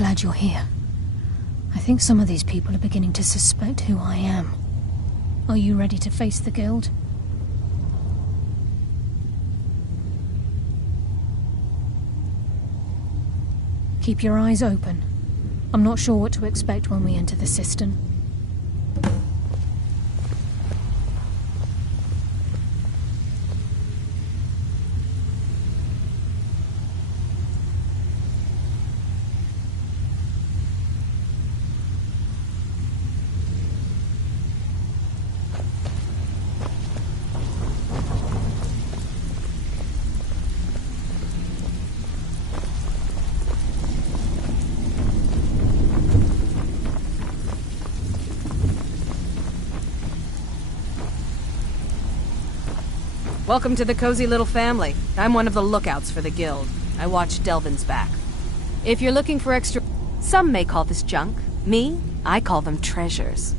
glad you're here. I think some of these people are beginning to suspect who I am. Are you ready to face the Guild? Keep your eyes open. I'm not sure what to expect when we enter the cistern. Welcome to the cozy little family. I'm one of the lookouts for the Guild. I watch Delvin's back. If you're looking for extra... Some may call this junk. Me, I call them treasures.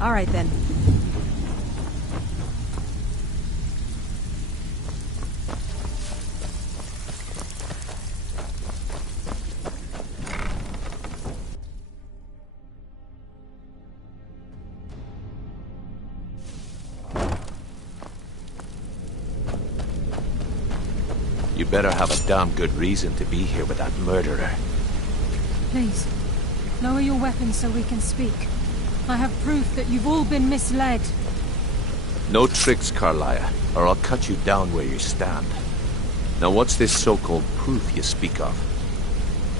All right, then. You better have a damn good reason to be here with that murderer. Please, lower your weapons so we can speak. I have proof that you've all been misled. No tricks, Carlia, or I'll cut you down where you stand. Now what's this so-called proof you speak of?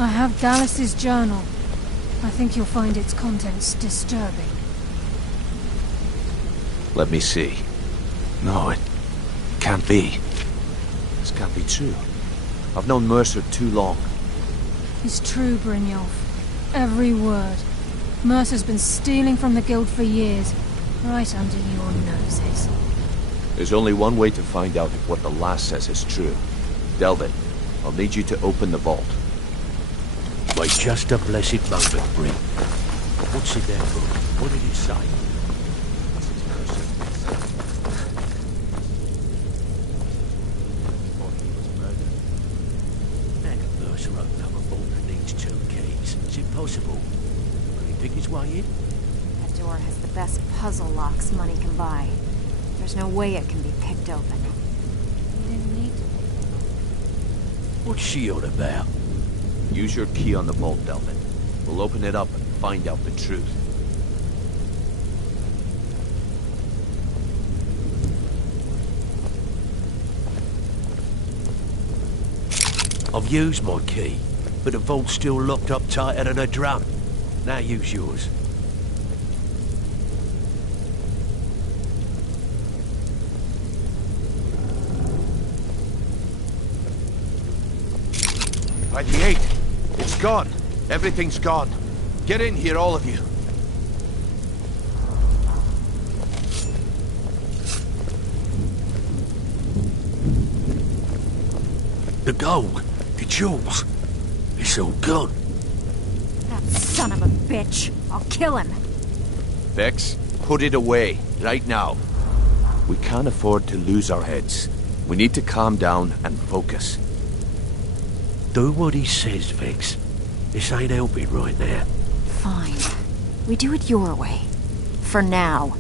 I have Dallas's journal. I think you'll find its contents disturbing. Let me see. No, it can't be. This can't be true. I've known Mercer too long. It's true, Brynjolf. Every word. Mercer's been stealing from the Guild for years, right under your noses. There's only one way to find out if what the lass says is true. Delvin, I'll need you to open the vault. Wait just a blessed moment, Bryn. What's in that book? What did it say? How can Mercer open up a vault that needs 2 keys? It's impossible. Can he pick his way in? That door has the best puzzle locks money can buy. There's no way it can be picked open. You didn't need to. What's she on about? Use your key on the vault, Delvin. We'll open it up and find out the truth. I've used my key, but the vault's still locked up tighter than a drum. Now use yours. By the 8, it's gone. Everything's gone. Get in here, all of you. The gold, it's yours. It's all gone. That son of a bitch! I'll kill him! Vex, put it away, right now. We can't afford to lose our heads. We need to calm down and focus. Do what he says, Vex. This ain't helping right now. Fine. We do it your way. For now.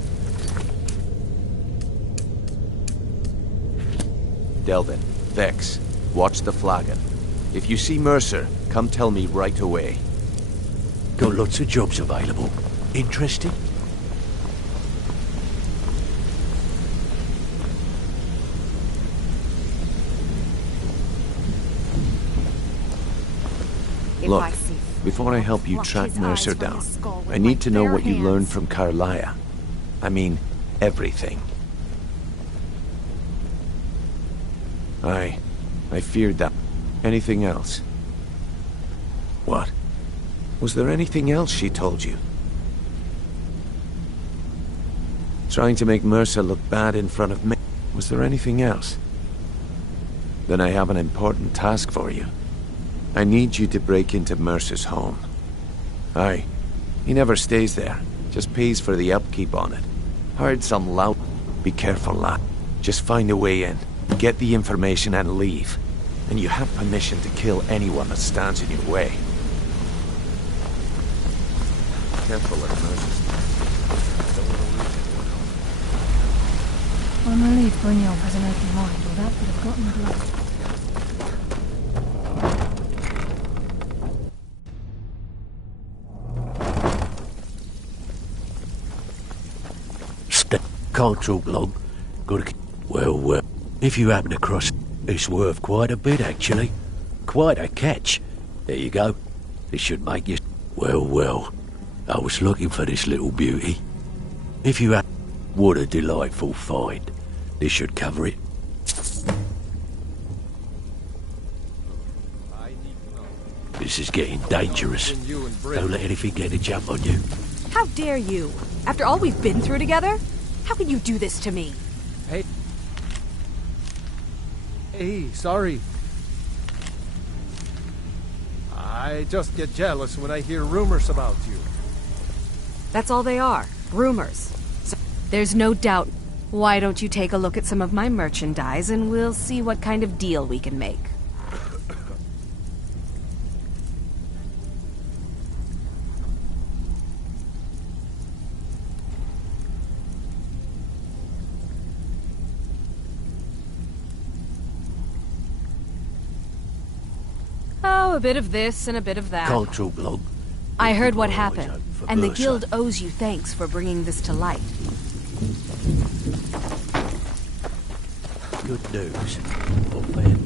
Delvin, Vex, watch the flagon. If you see Mercer, come tell me right away. Got lots of jobs available. Interested? Look, before I help you track Mercer down, I need to know what you learned from Carlia. I mean, everything. I feared that. Anything else? What? Was there anything else she told you? Trying to make Mercer look bad in front of me. Was there anything else? Then I have an important task for you. I need you to break into Mercer's home. Aye. He never stays there. Just pays for the upkeep on it. Hired some lout. Be careful, lad. Just find a way in. Get the information and leave. And you have permission to kill anyone that stands in your way. Careful at Mercer's. Don't want to lose anyone else. I'm relieved Brynjolf has an open mind, or that could have gotten blood. Can't talk long. Gotta... Well, if you happen across... It's worth quite a bit, actually. Quite a catch. There you go. This should make you... Well. I was looking for this little beauty. If you have... What a delightful find. This should cover it. This is getting dangerous. Don't let anything get a jump on you. How dare you? After all we've been through together? How can you do this to me? Hey, sorry. I just get jealous when I hear rumors about you. That's all they are. Rumors. So there's no doubt. Why don't you take a look at some of my merchandise and we'll see what kind of deal we can make. Oh, a bit of this and a bit of that. Can't talk long. I heard what People are always happened, hoping for and the Mercer. guild owes you thanks for bringing this to light. Good news. Not bad.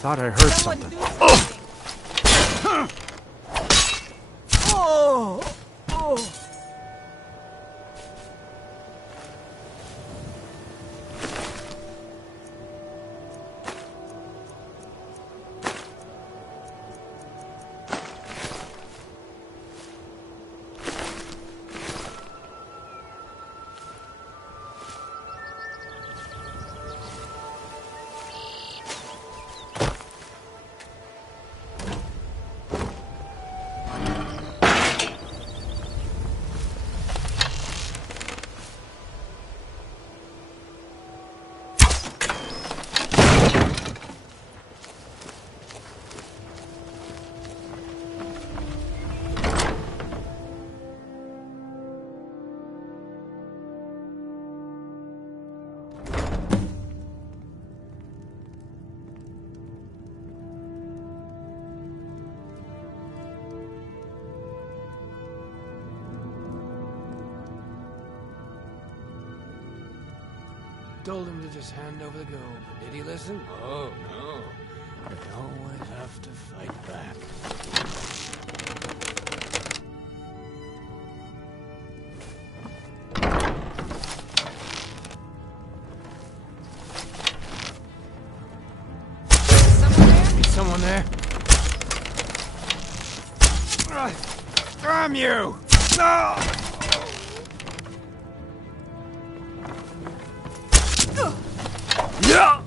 thought I heard something. Told him to just hand over the gold, but did he listen? Oh, no. They always have to fight back. Someone there? Damn you! No! Yeah!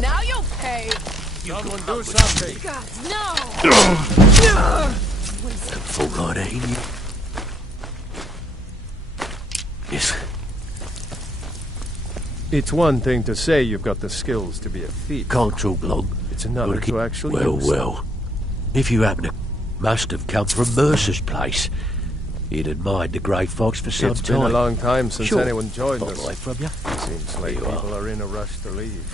Now you'll pay! Someone do something! God, no! Full lot of in you. Yes. It's one thing to say you've got the skills to be a thief. Can't talk long. It's another to actually Well, use them. well. If you happen to... Must have come from Mercer's place. He'd admired the Grey Fox for some It's time. been a long time since Sure. anyone joined Not us. away from you. Seems like Here you people are in a rush to leave.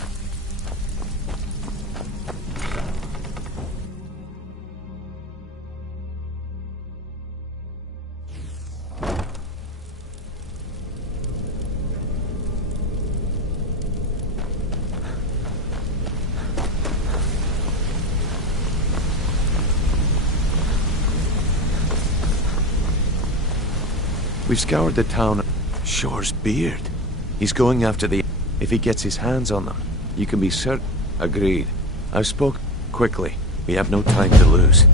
We've scoured the town. Shore's beard. He's going after the... If he gets his hands on them, you can be certain... Agreed. I've spoken quickly. We have no time to lose.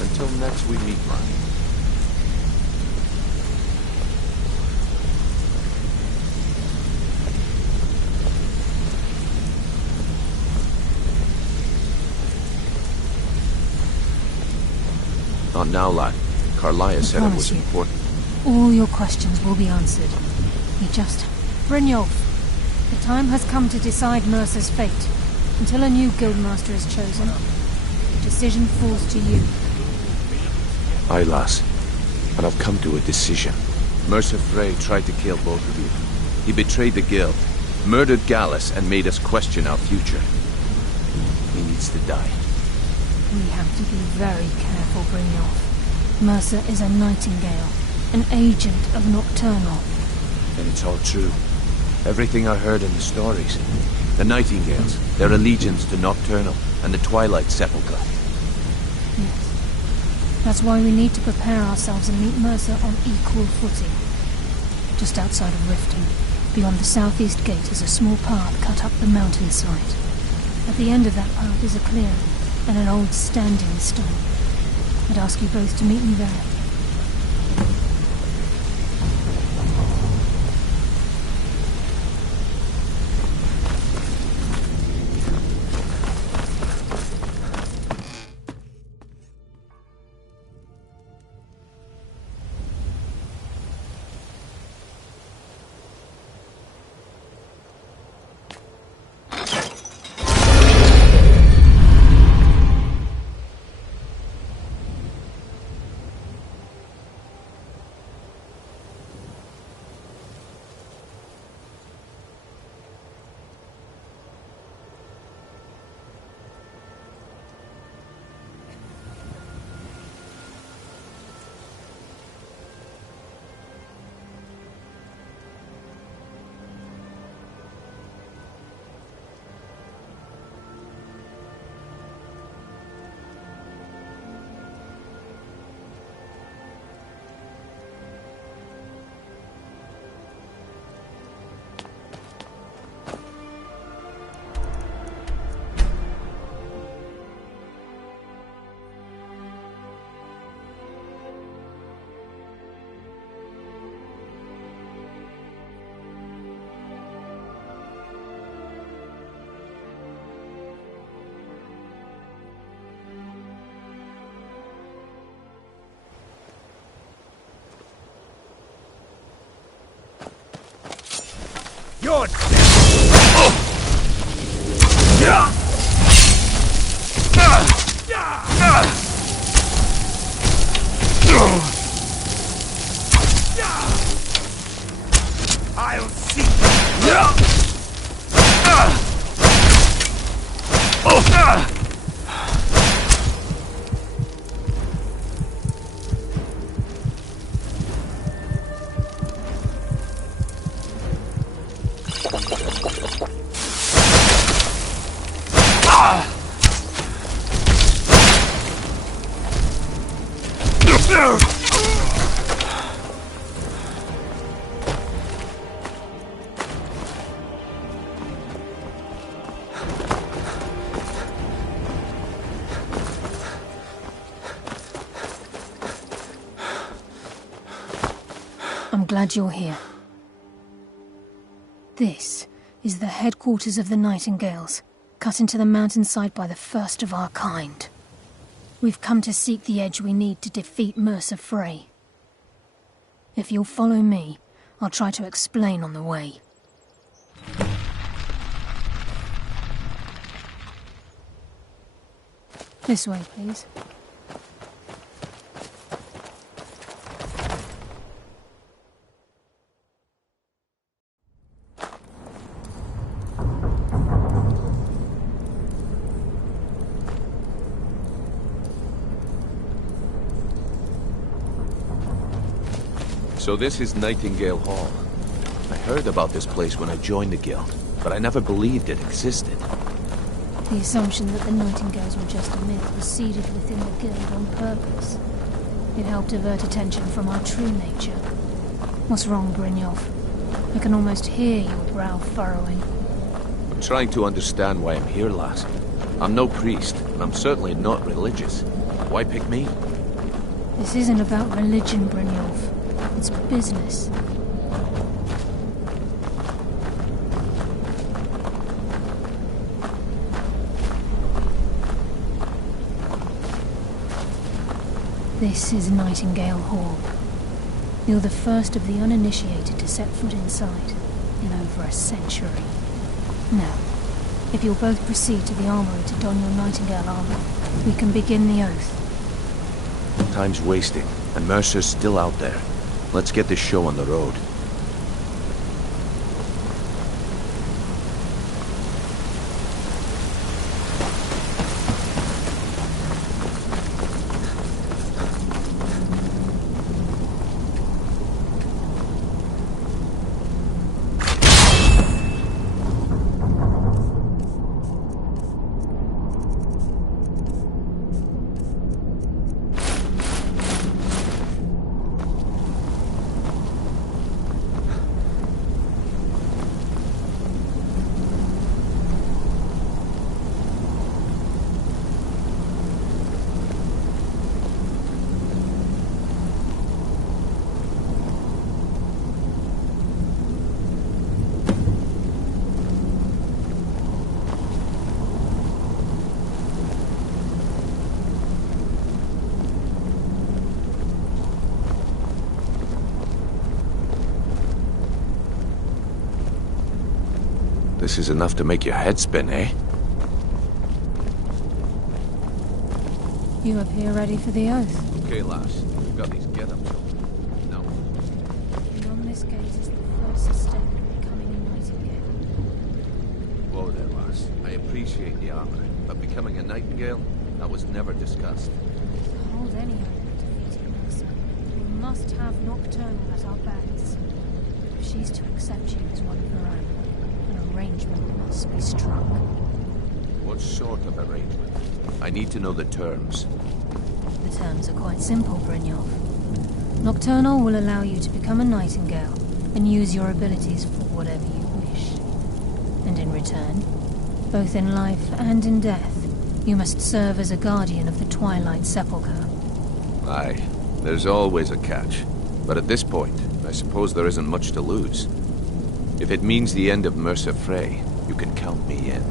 Until next we meet, Mark. Not now, lad. Carlia said it was promise you. important. All your questions will be answered. You just... Brynjolf, the time has come to decide Mercer's fate. Until a new guildmaster is chosen, the decision falls to you. Aye, lass. And I've come to a decision. Mercer Frey tried to kill both of you. He betrayed the guild, murdered Gallus, and made us question our future. He needs to die. We have to be very careful, Brynjolf. Mercer is a nightingale, an agent of Nocturnal. And it's all true. Everything I heard in the stories. The Nightingales, their allegiance to Nocturnal, and the Twilight Sepulchre. Yes. That's why we need to prepare ourselves and meet Mercer on equal footing. Just outside of Riften, beyond the southeast gate, is a small path cut up the mountainside. At the end of that path is a clearing, and an old standing stone. I'd ask you both to meet me there. You're I'll see. I'm glad you're here. This is the headquarters of the Nightingales, cut into the mountainside by the first of our kind. We've come to seek the edge we need to defeat Mercer Frey. If you'll follow me, I'll try to explain on the way. This way, please. So this is Nightingale Hall. I heard about this place when I joined the guild, but I never believed it existed. The assumption that the Nightingales were just a myth was seeded within the guild on purpose. It helped divert attention from our true nature. What's wrong, Brynjolf? I can almost hear your brow furrowing. I'm trying to understand why I'm here, lass. I'm no priest, and I'm certainly not religious. Why pick me? This isn't about religion, Brynjolf. It's business. This is Nightingale Hall. You're the first of the uninitiated to set foot inside in over a century. Now, if you'll both proceed to the armory to don your Nightingale armor, we can begin the oath. Time's wasting, and Mercer's still out there. Let's get this show on the road. This is enough to make your head spin, eh? You appear ready for the oath. Okay, lass. We've got these get-ups open. Now. Beyond this gate is the first step in becoming a Nightingale. Whoa there, lass. I appreciate the armor, but becoming a Nightingale? That was never discussed. To hold any hope of defeating Mercer, we must have Nocturnal at our backs. If she's to accept you as one of her own, an arrangement must be struck. What sort of arrangement? I need to know the terms. The terms are quite simple, Brynjolf. Nocturnal will allow you to become a Nightingale and use your abilities for whatever you wish. And in return, both in life and in death, you must serve as a guardian of the Twilight Sepulchre. Aye, there's always a catch. But at this point, I suppose there isn't much to lose. If it means the end of Mercer Frey, you can count me in.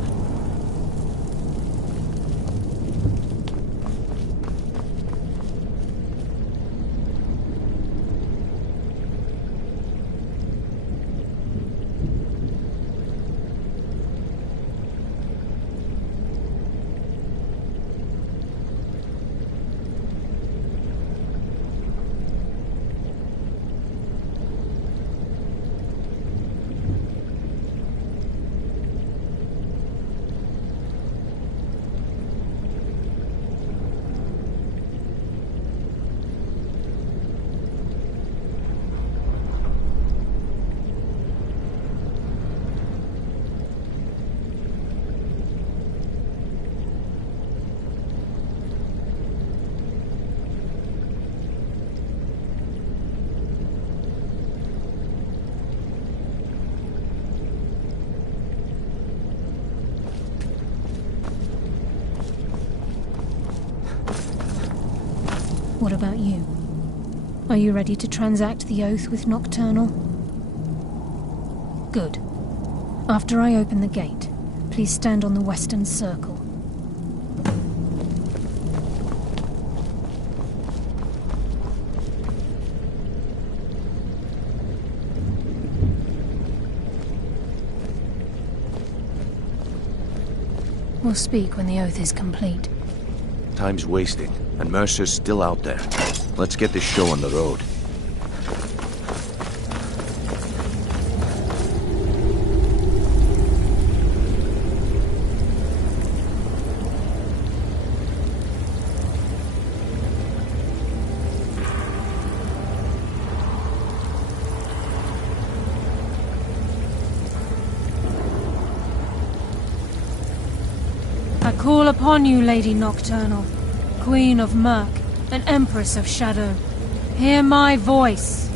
What about you? Are you ready to transact the oath with Nocturnal? Good. After I open the gate, please stand on the western circle. We'll speak when the oath is complete. Time's wasting, and Mercer's still out there. Let's get this show on the road. I call upon you, Lady Nocturnal, Queen of Murk, and Empress of Shadow. Hear my voice.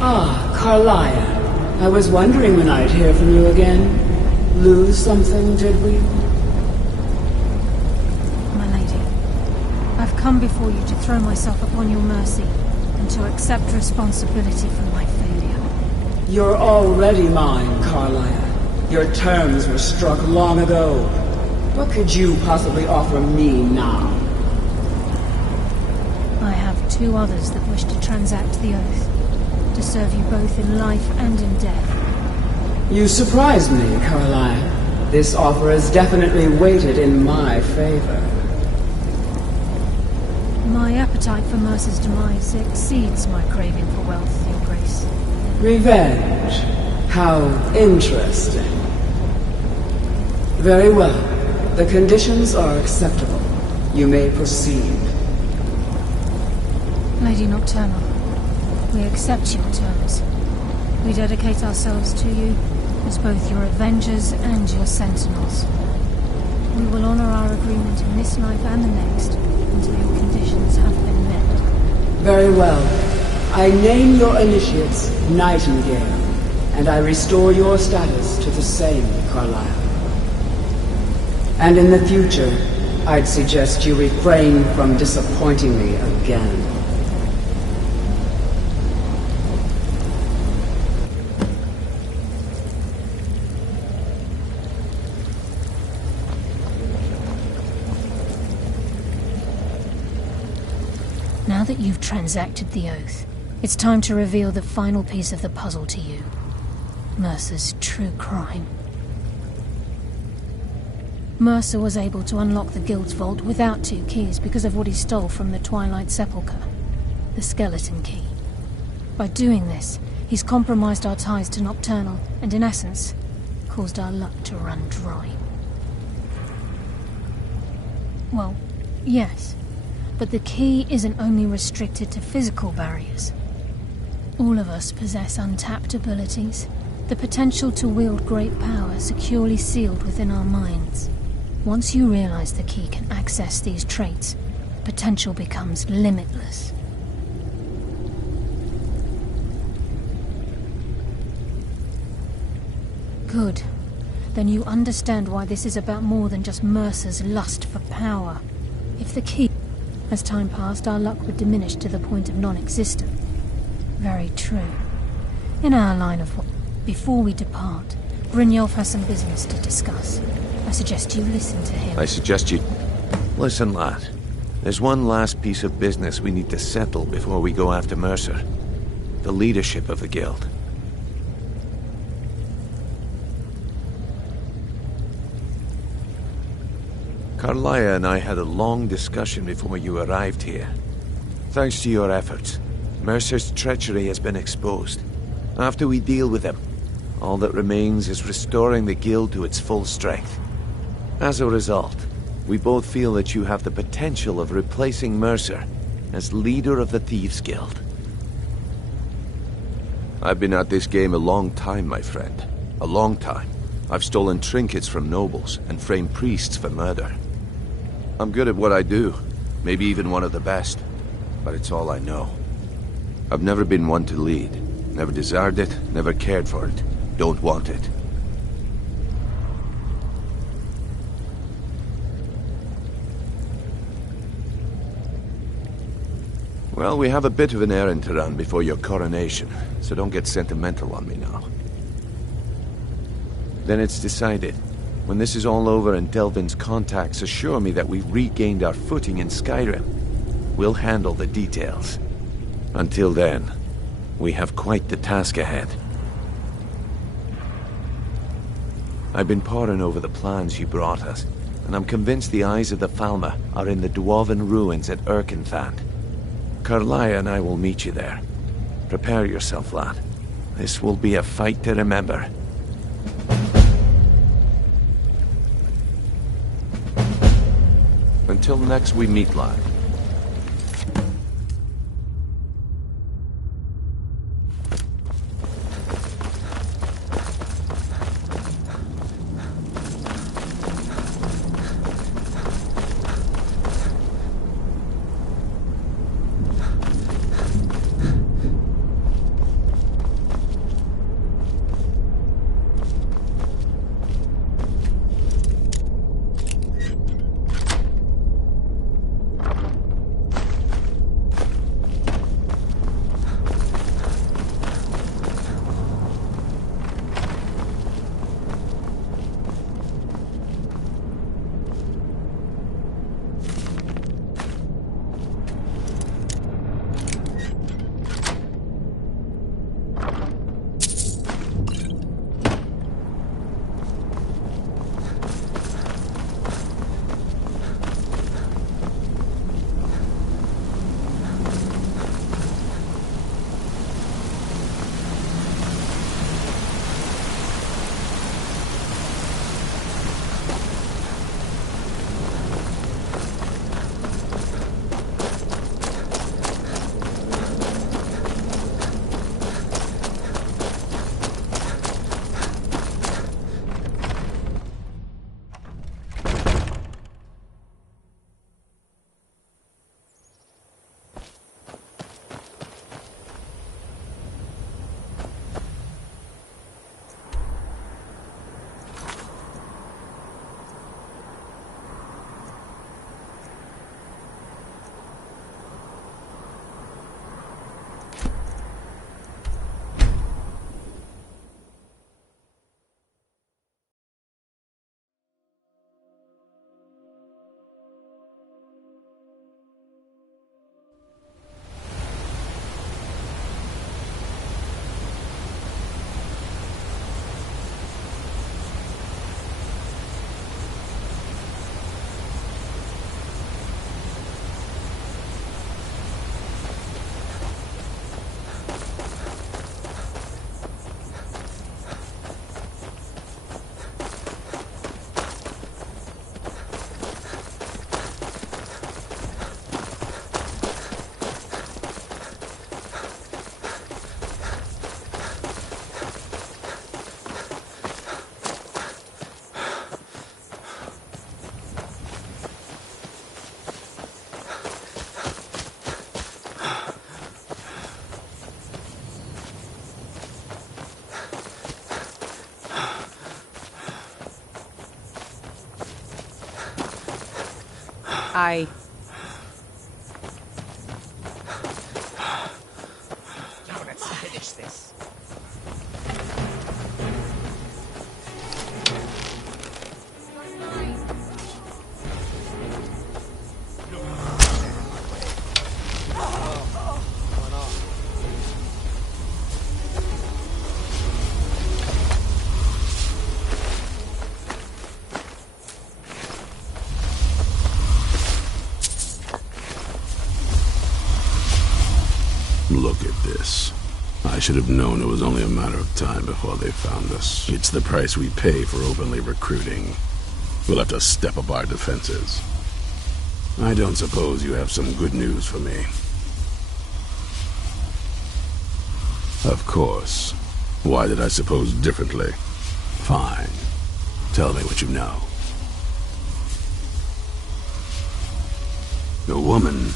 Ah, Carlia. I was wondering when I'd hear from you again. Lose something, did we? My lady, I've come before you to throw myself upon your mercy, and to accept responsibility for my failure. You're already mine, Carlia. Your terms were struck long ago. What could you possibly offer me now? I have two others that wish to transact the oath, to serve you both in life and in death. You surprise me, Carlia. This offer is definitely weighted in my favor. My appetite for Mercer's demise exceeds my craving for wealth, Your Grace. Revenge. How interesting. Very well. The conditions are acceptable. You may proceed. Lady Nocturnal, we accept your terms. We dedicate ourselves to you as both your avengers and your sentinels. We will honor our agreement in this life and the next until your conditions have been met. Very well. I name your initiates Nightingale, and I restore your status to the same, Carlisle. And in the future, I'd suggest you refrain from disappointing me again. Now that you've transacted the oath, it's time to reveal the final piece of the puzzle to you. Mercer's true crime. Mercer was able to unlock the Guild's vault without two keys because of what he stole from the Twilight Sepulchre, the skeleton key. By doing this, he's compromised our ties to Nocturnal and, in essence, caused our luck to run dry. Well, yes, but the key isn't only restricted to physical barriers. All of us possess untapped abilities, the potential to wield great power securely sealed within our minds. Once you realize the key can access these traits, potential becomes limitless. Good. Then you understand why this is about more than just Mercer's lust for power. If the key... As time passed, our luck would diminish to the point of non-existent. Very true. In our line of work, before we depart, Brynjolf has some business to discuss. I suggest you listen to him. I suggest you... Listen, lad. There's one last piece of business we need to settle before we go after Mercer. The leadership of the Guild. Carlia and I had a long discussion before you arrived here. Thanks to your efforts, Mercer's treachery has been exposed. After we deal with him, all that remains is restoring the Guild to its full strength. As a result, we both feel that you have the potential of replacing Mercer as leader of the Thieves' Guild. I've been at this game a long time, my friend. A long time. I've stolen trinkets from nobles and framed priests for murder. I'm good at what I do, maybe even one of the best, but it's all I know. I've never been one to lead. Never desired it, never cared for it. Don't want it. Well, we have a bit of an errand to run before your coronation, so don't get sentimental on me now. Then it's decided. When this is all over and Delvin's contacts assure me that we've regained our footing in Skyrim, we'll handle the details. Until then, we have quite the task ahead. I've been poring over the plans you brought us, and I'm convinced the eyes of the Falmer are in the Dwarven ruins at Erkenthand. Carlia and I will meet you there. Prepare yourself, lad. This will be a fight to remember. Until next we meet, lad. Now let's finish this. Look at this. I should have known it was only a matter of time before they found us. It's the price we pay for openly recruiting. We'll have to step up our defenses. I don't suppose you have some good news for me. Of course. Why did I suppose differently? Fine. Tell me what you know. A woman?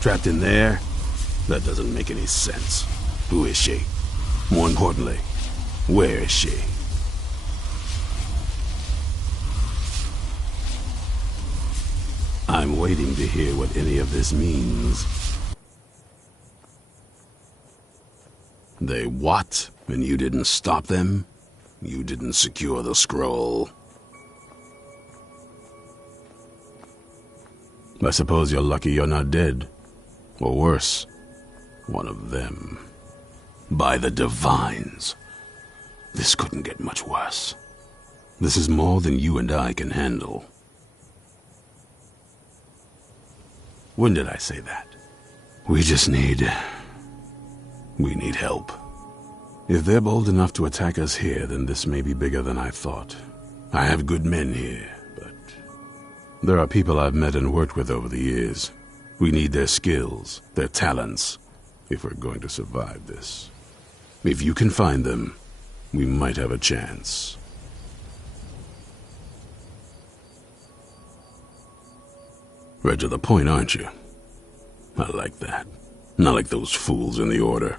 Trapped in there? That doesn't make any sense. Who is she? More importantly, where is she? I'm waiting to hear what any of this means. They what? And you didn't stop them? You didn't secure the scroll? I suppose you're lucky you're not dead. Or worse, one of them. By the Divines. This couldn't get much worse. This is more than you and I can handle. When did I say that? We need help. If they're bold enough to attack us here, then this may be bigger than I thought. I have good men here, but there are people I've met and worked with over the years. We need their skills, their talents, if we're going to survive this. If you can find them, we might have a chance. Right to the point, aren't you? I like that. Not like those fools in the Order.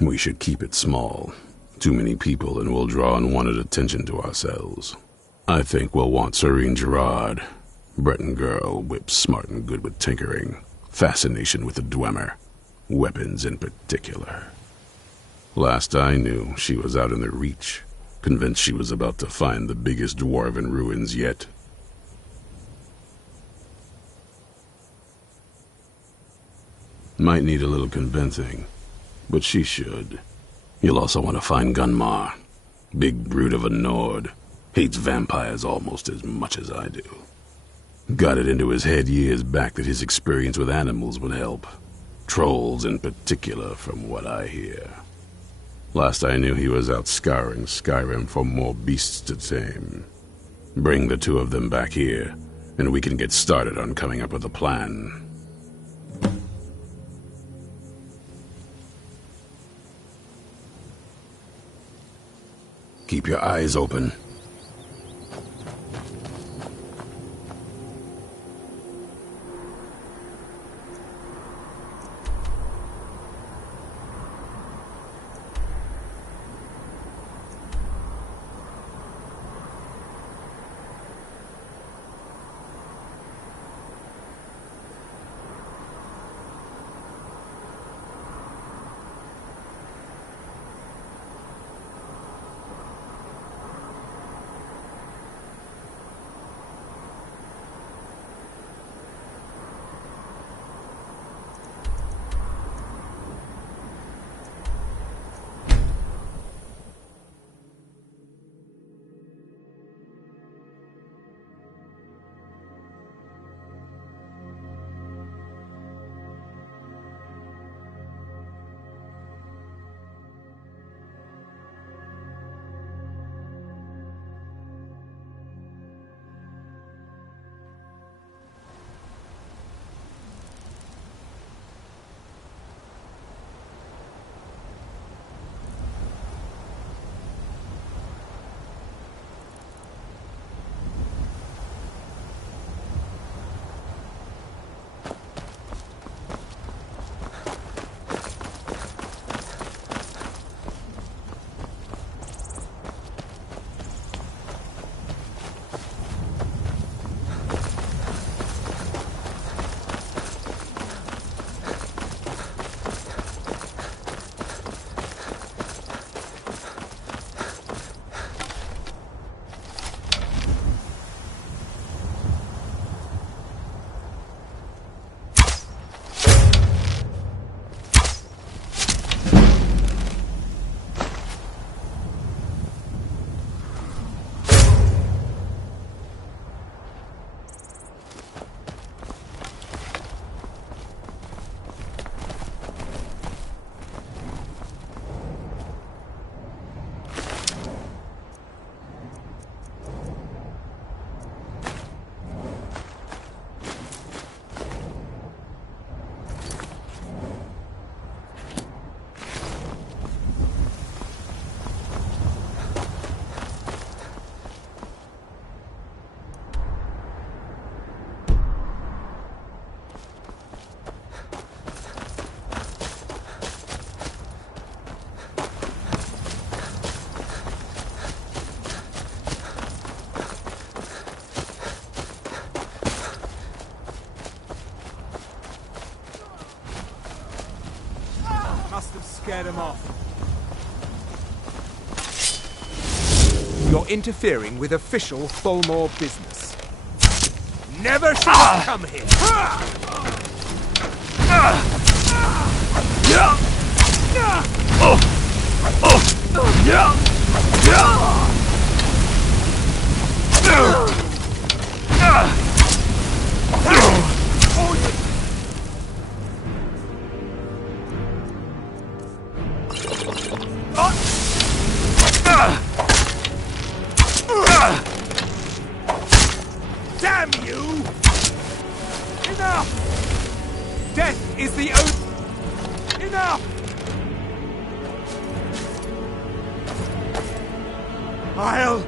We should keep it small. Too many people and we'll draw unwanted attention to ourselves. I think we'll want Serene Gerard. Breton girl, whip smart and good with tinkering. Fascination with the Dwemer. Weapons in particular. Last I knew, she was out in the Reach, convinced she was about to find the biggest dwarven ruins yet. Might need a little convincing, but she should. You'll also want to find Gunmar. Big brute of a Nord. Hates vampires almost as much as I do. Got it into his head years back that his experience with animals would help. Trolls in particular, from what I hear. Last I knew he was out scouring Skyrim for more beasts to tame. Bring the two of them back here, and we can get started on coming up with a plan. Keep your eyes open. Scared him off. You're interfering with official Tholmor business. Never should have come here. Damn you! Enough! Death is the only... Enough! I'll...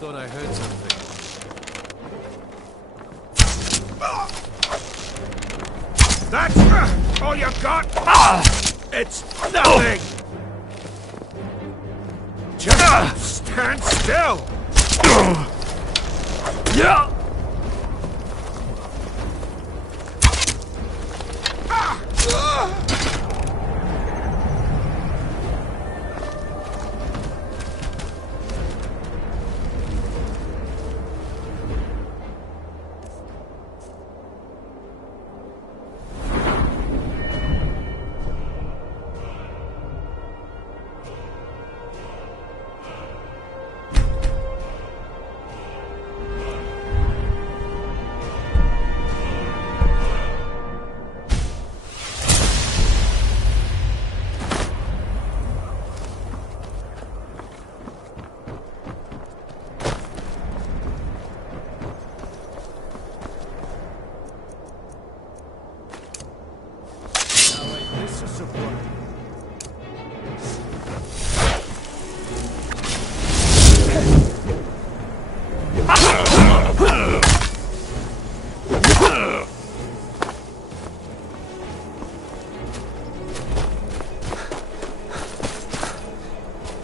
Thought I heard something. That's all you got? It's nothing! Just stand still! Yeah!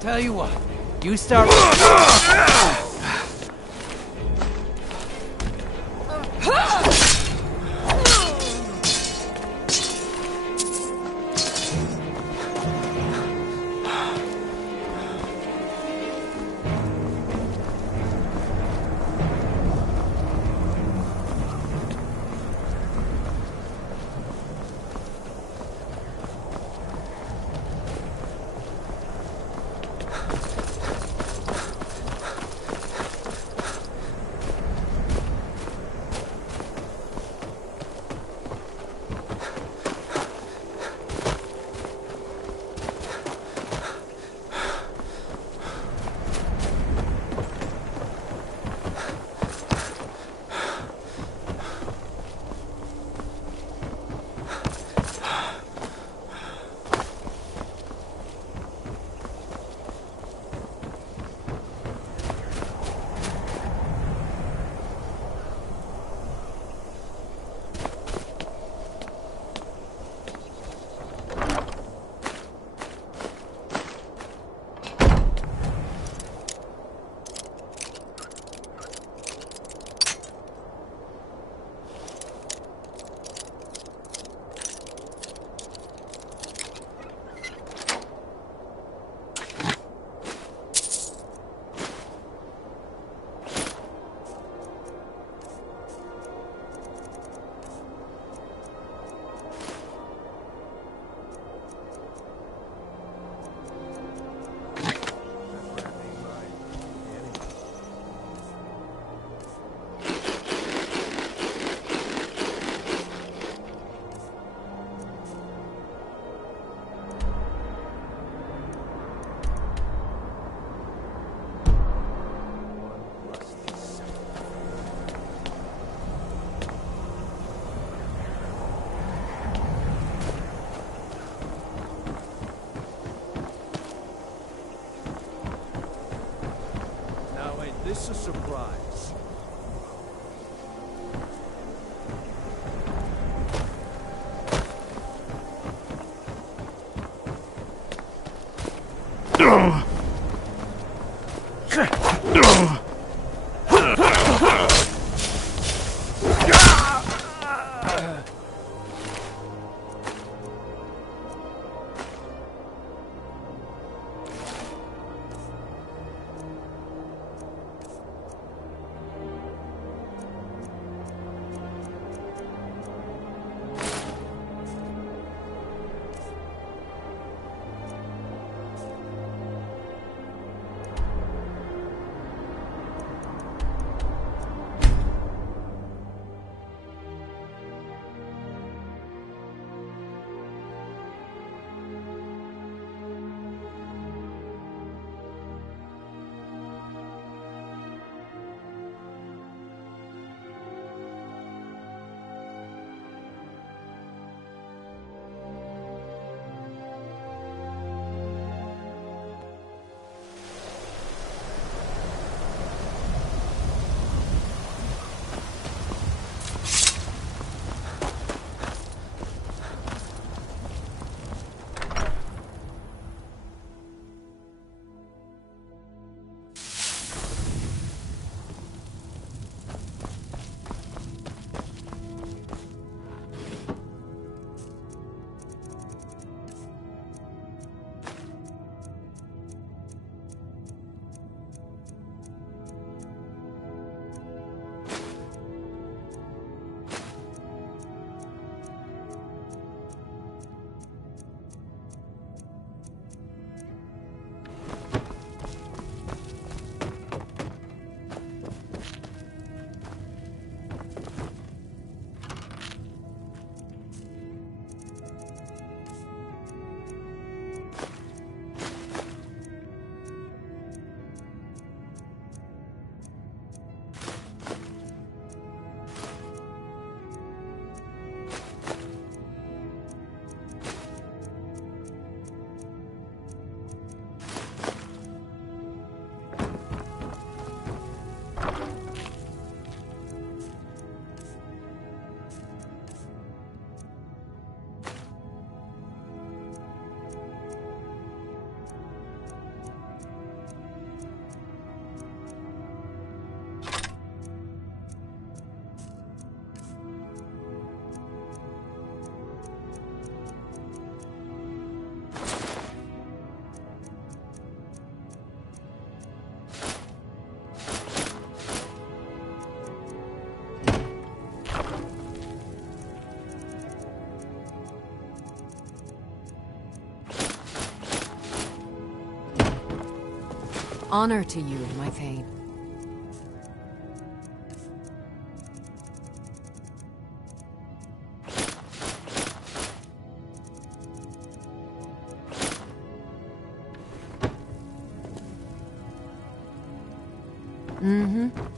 Tell you what, you start. This is a surprise. Honor to you, my Thane. Mm-hmm.